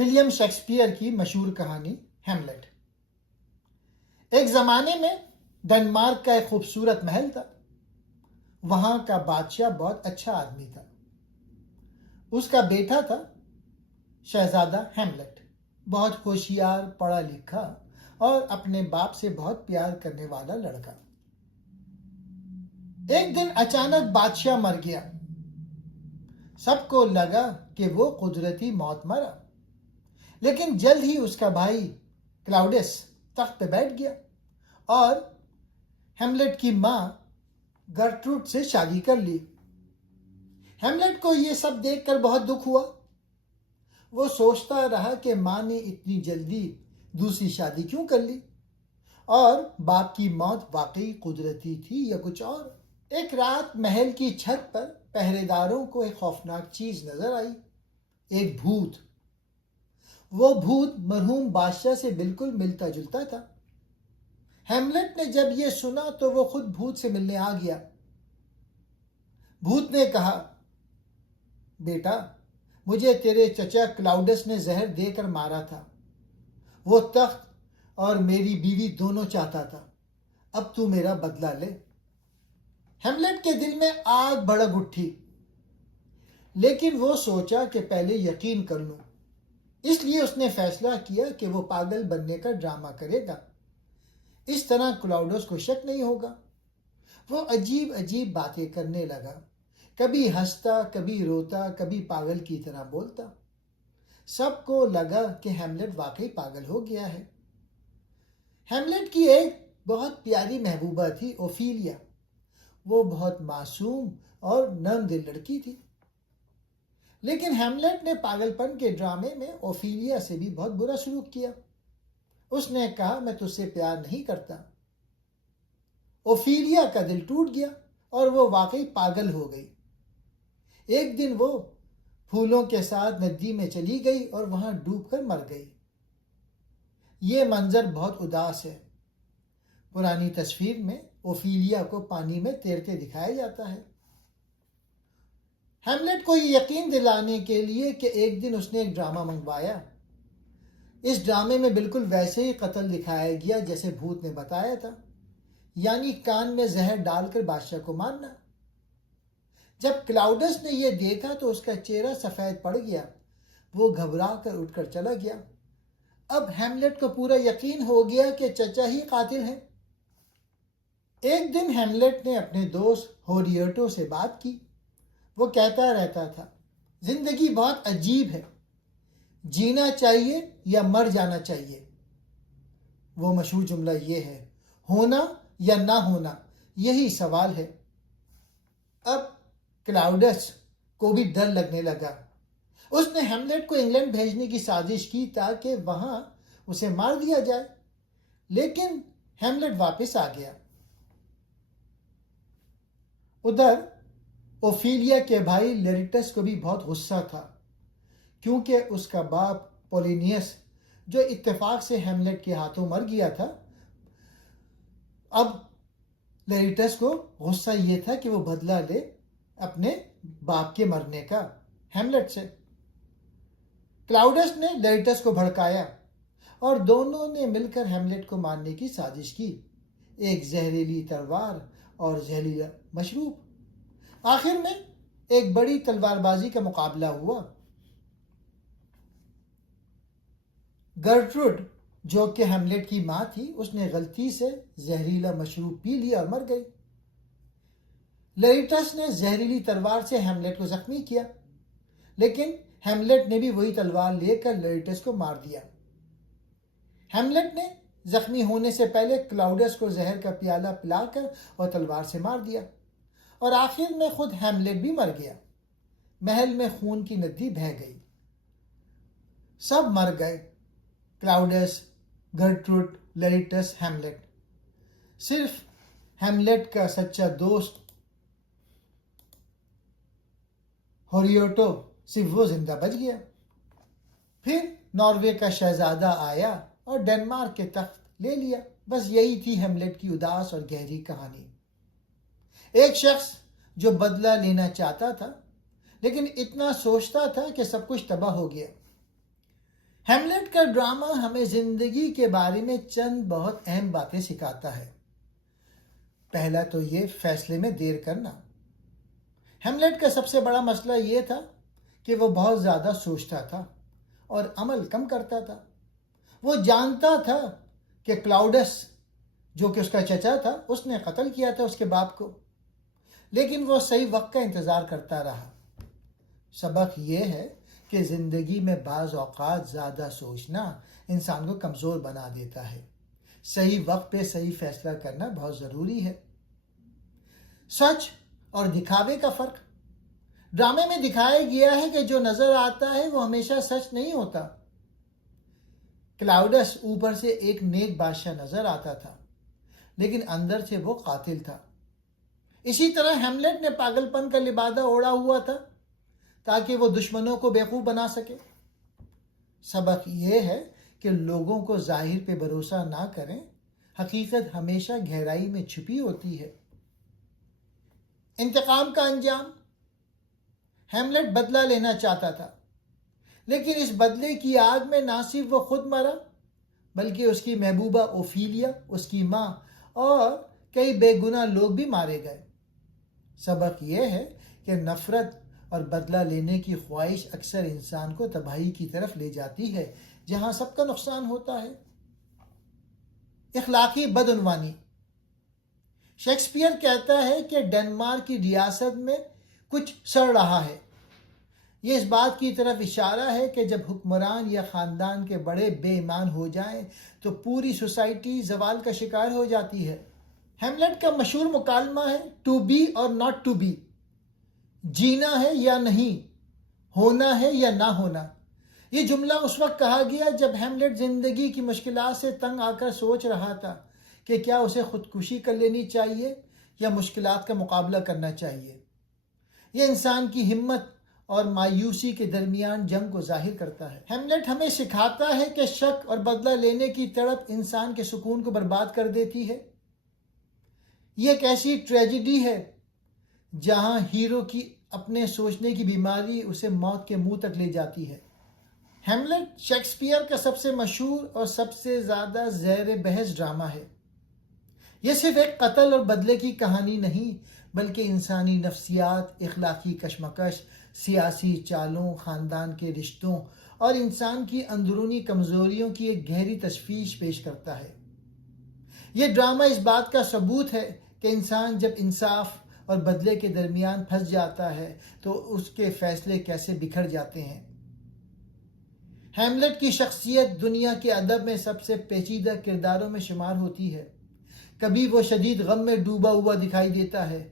William Shakespeare کی مشہور کہانی ہیملیٹ۔ ایک زمانے میں ڈنمارک کا ایک خوبصورت محل تھا۔ وہاں کا بادشاہ بہت اچھا آدمی تھا۔ اس کا بیٹا تھا شہزادہ ہیملیٹ، بہت ہوشیار، پڑھا لکھا اور اپنے باپ سے بہت پیار کرنے والا لڑکا۔ ایک دن اچانک بادشاہ مر گیا۔ سب کو لگا کہ وہ قدرتی موت مرا، لیکن جلد ہی اس کا بھائی کلاؤڈس تخت پہ بیٹھ گیا اور ہیملیٹ کی ماں گرٹروڈ سے شادی کر لی۔ ہیملیٹ کو یہ سب دیکھ کر بہت دکھ ہوا۔ وہ سوچتا رہا کہ ماں نے اتنی جلدی دوسری شادی کیوں کر لی، اور باپ کی موت واقعی قدرتی تھی یا کچھ اور۔ ایک رات محل کی چھت پر پہرے داروں کو ایک خوفناک چیز نظر آئی، ایک بھوت۔ وہ بھوت مرحوم بادشاہ سے بالکل ملتا جلتا تھا۔ ہیملیٹ نے جب یہ سنا تو وہ خود بھوت سے ملنے آ گیا۔ بھوت نے کہا، بیٹا، مجھے تیرے چچا کلاؤڈس نے زہر دے کر مارا تھا۔ وہ تخت اور میری بیوی دونوں چاہتا تھا۔ اب تو میرا بدلہ لے۔ ہیملیٹ کے دل میں آگ بھڑک اٹھی، لیکن وہ سوچا کہ پہلے یقین کر لوں۔ اس لیے اس نے فیصلہ کیا کہ وہ پاگل بننے کا ڈرامہ کرے گا۔ اس طرح کلاؤڈس کو شک نہیں ہوگا۔ وہ عجیب عجیب باتیں کرنے لگا، کبھی ہنستا، کبھی روتا، کبھی پاگل کی طرح بولتا۔ سب کو لگا کہ ہیملیٹ واقعی پاگل ہو گیا ہے۔ ہیملیٹ کی ایک بہت پیاری محبوبہ تھی، اوفیلیا۔ وہ بہت معصوم اور نرم دل لڑکی تھی، لیکن ہیملیٹ نے پاگل پن کے ڈرامے میں اوفیلیا سے بھی بہت برا سلوک کیا۔ اس نے کہا، میں تجھ سے پیار نہیں کرتا۔ اوفیلیا کا دل ٹوٹ گیا اور وہ واقعی پاگل ہو گئی۔ ایک دن وہ پھولوں کے ساتھ ندی میں چلی گئی اور وہاں ڈوب کر مر گئی۔ یہ منظر بہت اداس ہے۔ پرانی تصویر میں اوفیلیا کو پانی میں تیرتے دکھایا جاتا ہے۔ ہیملیٹ کو یہ یقین دلانے کے لیے کہ ایک دن اس نے ایک ڈرامہ منگوایا۔ اس ڈرامے میں بالکل ویسے ہی قتل دکھایا گیا جیسے بھوت نے بتایا تھا، یعنی کان میں زہر ڈال کر بادشاہ کو مارنا۔ جب کلاؤڈس نے یہ دیکھا تو اس کا چہرہ سفید پڑ گیا۔ وہ گھبرا کر اٹھ کر چلا گیا۔ اب ہیملیٹ کو پورا یقین ہو گیا کہ چچا ہی قاتل ہے۔ ایک دن ہیملیٹ نے اپنے دوست ہوریوٹو سے بات کی۔ وہ کہتا رہتا تھا، زندگی بہت عجیب ہے، جینا چاہیے یا مر جانا چاہیے۔ وہ مشہور جملہ یہ ہے، ہونا یا نہ ہونا، یہی سوال ہے۔ اب کلاؤڈس کو بھی ڈر لگنے لگا۔ اس نے ہیملیٹ کو انگلینڈ بھیجنے کی سازش کی تاکہ وہاں اسے مار دیا جائے، لیکن ہیملیٹ واپس آ گیا۔ ادھر اوفیلیا کے بھائی لیریٹس کو بھی بہت غصہ تھا، کیونکہ اس کا باپ پولینیس، جو اتفاق سے ہیملیٹ کے ہاتھوں مر گیا تھا، اب لیریٹس کو غصہ یہ تھا کہ وہ بدلہ لے اپنے باپ کے مرنے کا ہیملیٹ سے۔ کلاؤڈس نے لیریٹس کو بھڑکایا اور دونوں نے مل کر ہیملیٹ کو مارنے کی سازش کی، ایک زہریلی تلوار اور زہریلا مشروب۔ آخر میں ایک بڑی تلوار بازی کا مقابلہ ہوا۔ گرٹروڈ، جو کہ ہیملیٹ کی ماں تھی، اس نے غلطی سے زہریلا مشروب پی لیا اور مر گئی۔ لیریٹس نے زہریلی تلوار سے ہیملیٹ کو زخمی کیا، لیکن ہیملیٹ نے بھی وہی تلوار لے کر لیریٹس کو مار دیا۔ ہیملیٹ نے زخمی ہونے سے پہلے کلاؤڈس کو زہر کا پیالہ پلا کر اور تلوار سے مار دیا، اور آخر میں خود ہیملیٹ بھی مر گیا۔ محل میں خون کی ندی بہہ گئی۔ سب مر گئے، کلاؤڈس، گرٹروڈ، لیریٹس، ہیملیٹ۔ صرف ہیملیٹ کا سچا دوست ہوریوٹو، صرف وہ زندہ بچ گیا۔ پھر ناروے کا شہزادہ آیا اور ڈنمارک کے تخت لے لیا۔ بس یہی تھی ہیملیٹ کی اداس اور گہری کہانی۔ ایک شخص جو بدلہ لینا چاہتا تھا، لیکن اتنا سوچتا تھا کہ سب کچھ تباہ ہو گیا۔ ہیملیٹ کا ڈرامہ ہمیں زندگی کے بارے میں چند بہت اہم باتیں سکھاتا ہے۔ پہلا تو یہ فیصلے میں دیر کرنا۔ ہیملیٹ کا سب سے بڑا مسئلہ یہ تھا کہ وہ بہت زیادہ سوچتا تھا اور عمل کم کرتا تھا۔ وہ جانتا تھا کہ کلاؤڈس جو کہ اس کا چچا تھا اس نے قتل کیا تھا اس کے باپ کو، لیکن وہ صحیح وقت کا انتظار کرتا رہا۔ سبق یہ ہے کہ زندگی میں بعض اوقات زیادہ سوچنا انسان کو کمزور بنا دیتا ہے۔ صحیح وقت پہ صحیح فیصلہ کرنا بہت ضروری ہے۔ سچ اور دکھاوے کا فرق۔ ڈرامے میں دکھایا گیا ہے کہ جو نظر آتا ہے وہ ہمیشہ سچ نہیں ہوتا۔ کلاؤڈس اوپر سے ایک نیک بادشاہ نظر آتا تھا، لیکن اندر سے وہ قاتل تھا۔ اسی طرح ہیملیٹ نے پاگل پن کا لبادہ اوڑھا ہوا تھا تاکہ وہ دشمنوں کو بیوقوف بنا سکے۔ سبق یہ ہے کہ لوگوں کو ظاہر پہ بھروسہ نہ کریں، حقیقت ہمیشہ گہرائی میں چھپی ہوتی ہے۔ انتقام کا انجام۔ ہیملیٹ بدلہ لینا چاہتا تھا، لیکن اس بدلے کی آگ میں نہ صرف وہ خود مرا بلکہ اس کی محبوبہ اوفیلیا، اس کی ماں اور کئی بے گناہ لوگ بھی مارے گئے۔ سبق یہ ہے کہ نفرت اور بدلہ لینے کی خواہش اکثر انسان کو تباہی کی طرف لے جاتی ہے، جہاں سب کا نقصان ہوتا ہے۔ اخلاقی بدعنوانی۔ شیکسپیئر کہتا ہے کہ ڈنمارک کی ریاست میں کچھ سڑ رہا ہے۔ یہ اس بات کی طرف اشارہ ہے کہ جب حکمران یا خاندان کے بڑے بے ایمان ہو جائیں تو پوری سوسائٹی زوال کا شکار ہو جاتی ہے۔ ہیملیٹ کا مشہور مکالمہ ہے ٹو بی اور ناٹ ٹو بی، جینا ہے یا نہیں، ہونا ہے یا نہ ہونا۔ یہ جملہ اس وقت کہا گیا جب ہیملیٹ زندگی کی مشکلات سے تنگ آ کر سوچ رہا تھا کہ کیا اسے خودکشی کر لینی چاہیے یا مشکلات کا مقابلہ کرنا چاہیے۔ یہ انسان کی ہمت اور مایوسی کے درمیان جنگ کو ظاہر کرتا ہے۔ ہیملیٹ ہمیں سکھاتا ہے کہ شک اور بدلہ لینے کی تڑپ انسان کے سکون کو برباد کر دیتی ہے۔ یہ ایک ایسی ٹریجڈی ہے جہاں ہیرو کی اپنے سوچنے کی بیماری اسے موت کے منہ تک لے جاتی ہے۔ ہیملیٹ شیکسپیئر کا سب سے مشہور اور سب سے زیادہ زیر بحث ڈرامہ ہے۔ یہ صرف ایک قتل اور بدلے کی کہانی نہیں بلکہ انسانی نفسیات، اخلاقی کشمکش، سیاسی چالوں، خاندان کے رشتوں اور انسان کی اندرونی کمزوریوں کی ایک گہری تشویش پیش کرتا ہے۔ یہ ڈرامہ اس بات کا ثبوت ہے کہ انسان جب انصاف اور بدلے کے درمیان پھنس جاتا ہے تو اس کے فیصلے کیسے بکھر جاتے ہیں۔ ہیملیٹ کی شخصیت دنیا کے ادب میں سب سے پیچیدہ کرداروں میں شمار ہوتی ہے۔ کبھی وہ شدید غم میں ڈوبا ہوا دکھائی دیتا ہے،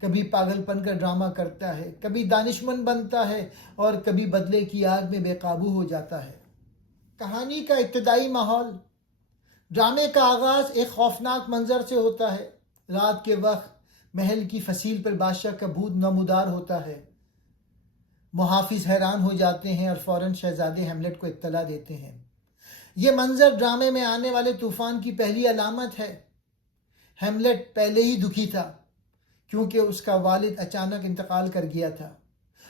کبھی پاگل پن کا ڈرامہ کرتا ہے، کبھی دانشمند بنتا ہے اور کبھی بدلے کی آگ میں بے قابو ہو جاتا ہے۔ کہانی کا ابتدائی ماحول۔ ڈرامے کا آغاز ایک خوفناک منظر سے ہوتا ہے۔ رات کے وقت محل کی فصیل پر بادشاہ کا بھوت نمودار ہوتا ہے۔ محافظ حیران ہو جاتے ہیں اور فوراً شہزادے ہیملیٹ کو اطلاع دیتے ہیں۔ یہ منظر ڈرامے میں آنے والے طوفان کی پہلی علامت ہے۔ ہیملیٹ پہلے ہی دکھی تھا کیونکہ اس کا والد اچانک انتقال کر گیا تھا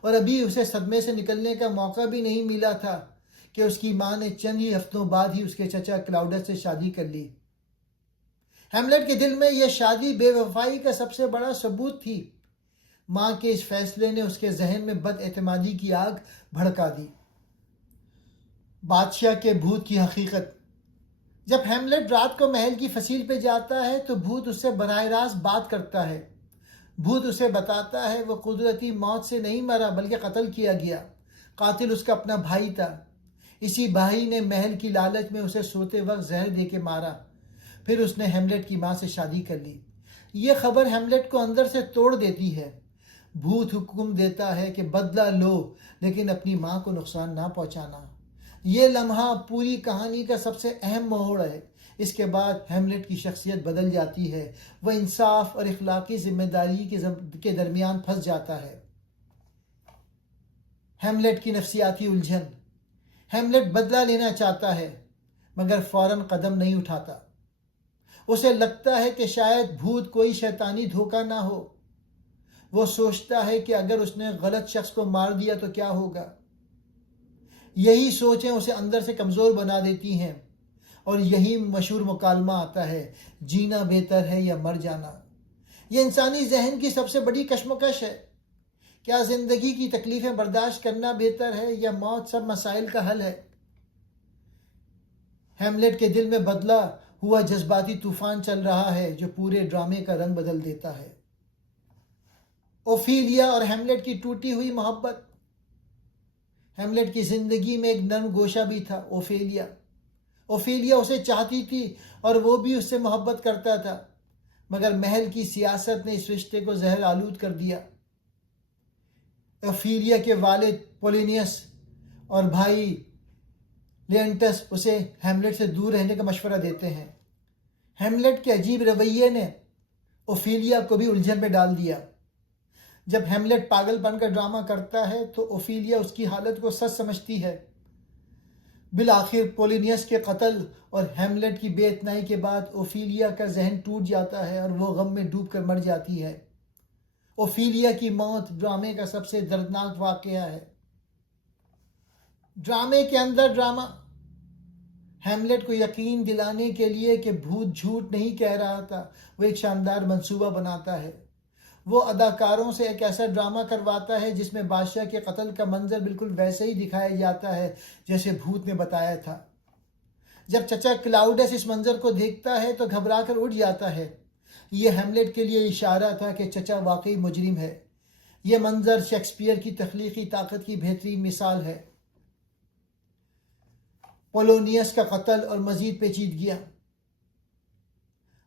اور ابھی اسے صدمے سے نکلنے کا موقع بھی نہیں ملا تھا کہ اس کی ماں نے چند ہی ہفتوں بعد ہی اس کے چچا کلاؤڈس سے شادی کر لی۔ ہیملیٹ کے دل میں یہ شادی بے وفائی کا سب سے بڑا ثبوت تھی۔ ماں کے اس فیصلے نے اس کے ذہن میں بد اعتمادی کی آگ بھڑکا دی۔ بادشاہ کے بھوت کی حقیقت۔ جب ہیملیٹ رات کو محل کی فصیل پہ جاتا ہے تو بھوت اس سے براہ راست بات کرتا ہے۔ بھوت اسے بتاتا ہے وہ قدرتی موت سے نہیں مرا بلکہ قتل کیا گیا۔ قاتل اس کا اپنا بھائی تھا۔ اسی بھائی نے محل کی لالچ میں اسے سوتے وقت زہر دے کے مارا، پھر اس نے ہیملیٹ کی ماں سے شادی کر لی۔ یہ خبر ہیملیٹ کو اندر سے توڑ دیتی ہے۔ بھوت حکم دیتا ہے کہ بدلہ لو لیکن اپنی ماں کو نقصان نہ پہنچانا۔ یہ لمحہ پوری کہانی کا سب سے اہم موڑ ہے۔ اس کے بعد ہیملیٹ کی شخصیت بدل جاتی ہے۔ وہ انصاف اور اخلاقی ذمہ داری کے درمیان پھنس جاتا ہے۔ ہیملیٹ کی نفسیاتی الجھن۔ ہیملیٹ بدلہ لینا چاہتا ہے مگر فوراً قدم نہیں اٹھاتا۔ اسے لگتا ہے کہ شاید بھوت کوئی شیطانی دھوکہ نہ ہو۔ وہ سوچتا ہے کہ اگر اس نے غلط شخص کو مار دیا تو کیا ہوگا۔ یہی سوچیں اسے اندر سے کمزور بنا دیتی ہیں، اور یہی مشہور مکالمہ آتا ہے، جینا بہتر ہے یا مر جانا۔ یہ انسانی ذہن کی سب سے بڑی کشمکش ہے۔ کیا زندگی کی تکلیفیں برداشت کرنا بہتر ہے یا موت سب مسائل کا حل ہے؟ ہیملیٹ کے دل میں بدلا ہوا جذباتی طوفان چل رہا ہے جو پورے ڈرامے کا رنگ بدل دیتا ہے۔ اوفیلیا اور ہیملیٹ کی ٹوٹی ہوئی محبت۔ ہیملیٹ کی زندگی میں ایک نرم گوشہ بھی تھا، اوفیلیا اسے چاہتی تھی اور وہ بھی اس سے محبت کرتا تھا، مگر محل کی سیاست نے اس رشتے کو زہر آلود کر دیا۔ اوفیلیا کے والد پولینیس اور بھائی لیانٹس اسے ہیملیٹ سے دور رہنے کا مشورہ دیتے ہیں۔ ہیملیٹ کے عجیب رویے نے اوفیلیا کو بھی الجھن میں ڈال دیا۔ جب ہیملیٹ پاگل پن کا ڈرامہ کرتا ہے تو اوفیلیا اس کی حالت کو سچ سمجھتی ہے۔ بالآخر پولینیس کے قتل اور ہیملیٹ کی بے اتنائی کے بعد اوفیلیا کا ذہن ٹوٹ جاتا ہے اور وہ غم میں ڈوب کر مر جاتی ہے۔ اوفیلیا کی موت ڈرامے کا سب سے دردناک واقعہ ہے۔ ڈرامے کے اندر ڈرامہ۔ ہیملیٹ کو یقین دلانے کے لیے کہ بھوت جھوٹ نہیں کہہ رہا تھا، وہ ایک شاندار منصوبہ بناتا ہے۔ وہ اداکاروں سے ایک ایسا ڈرامہ کرواتا ہے جس میں بادشاہ کے قتل کا منظر بالکل ویسے ہی دکھایا جاتا ہے جیسے بھوت نے بتایا تھا۔ جب چچا کلاؤڈس اس منظر کو دیکھتا ہے تو گھبرا کر اٹھ جاتا ہے۔ یہ ہیملیٹ کے لیے اشارہ تھا کہ چچا واقعی مجرم ہے۔ یہ منظر شیکسپیئر کی تخلیقی طاقت کی بہترین مثال ہے۔ پولونیس کا قتل اور مزید پیچیدگیاں۔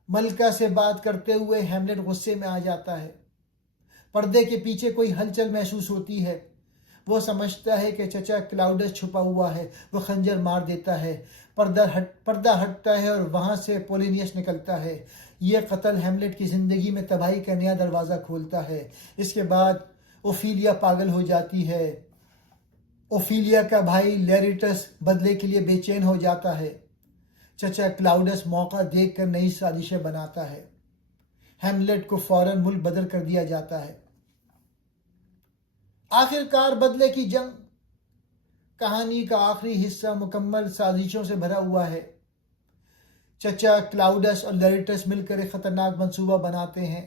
ملکہ سے بات کرتے ہوئے ہیملیٹ غصے میں آ جاتا ہے۔ پردے کے پیچھے کوئی ہلچل محسوس ہوتی ہے۔ وہ سمجھتا ہے کہ چچا کلاؤڈس چھپا ہوا ہے۔ وہ خنجر مار دیتا ہے۔ پردہ ہٹتا ہے اور وہاں سے پولینیس نکلتا ہے۔ یہ قتل ہیملیٹ کی زندگی میں تباہی کا نیا دروازہ کھولتا ہے۔ اس کے بعد اوفیلیا پاگل ہو جاتی ہے۔ اوفیلیا کا بھائی لیریٹس بدلے کے لیے بے چین ہو جاتا ہے۔ چچا کلاؤڈس موقع دیکھ کر نئی سازشیں بناتا ہے۔ ہیملیٹ کو فوراً ملک بدر کر دیا جاتا ہے۔ آخر کار بدلے کی جنگ۔ کہانی کا آخری حصہ مکمل سازشوں سے بھرا ہوا ہے۔ چچا کلاؤڈس اور لیریٹس مل کر ایک خطرناک منصوبہ بناتے ہیں۔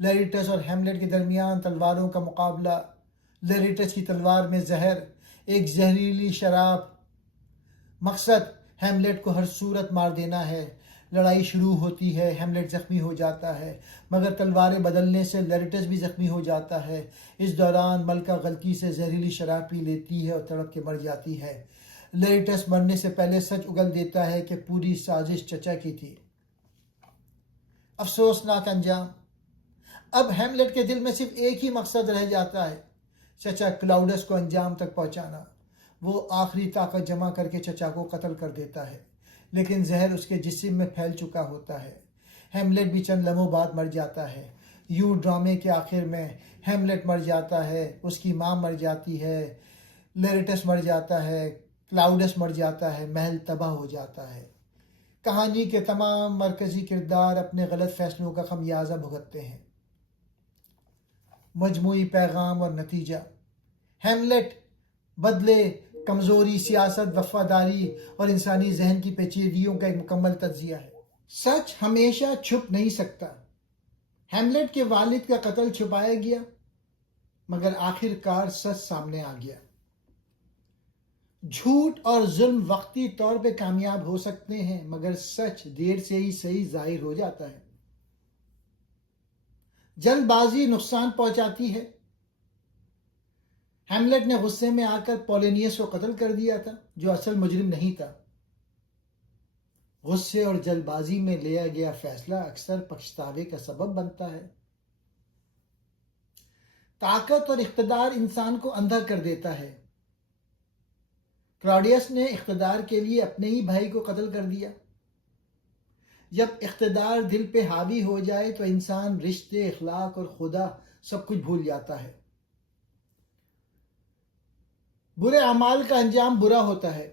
لیریٹس اور ہیملیٹ کے درمیان تلواروں کا مقابلہ۔ لیریٹس کی تلوار میں زہر، ایک زہریلی شراب۔ مقصد ہیملیٹ کو ہر صورت مار دینا ہے۔ لڑائی شروع ہوتی ہے۔ ہیملیٹ زخمی ہو جاتا ہے، مگر تلواریں بدلنے سے لیریٹس بھی زخمی ہو جاتا ہے۔ اس دوران ملکہ غلطی سے زہریلی شراب پی لیتی ہے اور تڑپ کے مر جاتی ہے۔ لیریٹس مرنے سے پہلے سچ اگل دیتا ہے کہ پوری سازش چچا کی تھی۔ افسوسناک انجام۔ اب ہیملیٹ کے دل میں صرف ایک ہی مقصد رہ جاتا ہے، چچا کلاؤڈس کو انجام تک پہنچانا۔ وہ آخری طاقت جمع کر کے چچا کو قتل کر دیتا ہے، لیکن زہر اس کے جسم میں پھیل چکا ہوتا ہے۔ ہیملیٹ بھی چند لمحوں بعد مر جاتا ہے۔ یوں ڈرامے کے آخر میں ہیملیٹ مر جاتا ہے، اس کی ماں مر جاتی ہے، لیریٹس مر جاتا ہے، کلاؤڈس مر جاتا ہے، محل تباہ ہو جاتا ہے۔ کہانی کے تمام مرکزی کردار اپنے غلط فیصلوں کا خمیازہ بھگتتے ہیں۔ مجموعی پیغام اور نتیجہ۔ ہیملیٹ بدلے، کمزوری، سیاست، وفاداری اور انسانی ذہن کی پیچیدگیوں کا ایک مکمل تجزیہ ہے۔ سچ ہمیشہ چھپ نہیں سکتا۔ ہیملیٹ کے والد کا قتل چھپایا گیا، مگر آخر کار سچ سامنے آ گیا۔ جھوٹ اور ظلم وقتی طور پہ کامیاب ہو سکتے ہیں، مگر سچ دیر سے ہی صحیح ظاہر ہو جاتا ہے۔ جلد بازی نقصان پہنچاتی ہے۔ ہیملیٹ نے غصے میں آ کر پولینیس کو قتل کر دیا تھا، جو اصل مجرم نہیں تھا۔ غصے اور جلد بازی میں لیا گیا فیصلہ اکثر پچھتاوے کا سبب بنتا ہے۔ طاقت اور اقتدار انسان کو اندھا کر دیتا ہے۔ کلاڈیس نے اقتدار کے لیے اپنے ہی بھائی کو قتل کر دیا۔ جب اقتدار دل پہ حاوی ہو جائے تو انسان رشتے، اخلاق اور خدا سب کچھ بھول جاتا ہے۔ برے اعمال کا انجام برا ہوتا ہے۔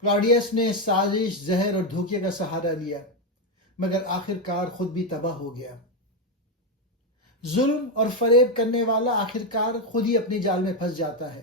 کلاڈیس نے سازش، زہر اور دھوکے کا سہارا لیا، مگر آخر کار خود بھی تباہ ہو گیا۔ ظلم اور فریب کرنے والا آخر کار خود ہی اپنی جال میں پھنس جاتا ہے۔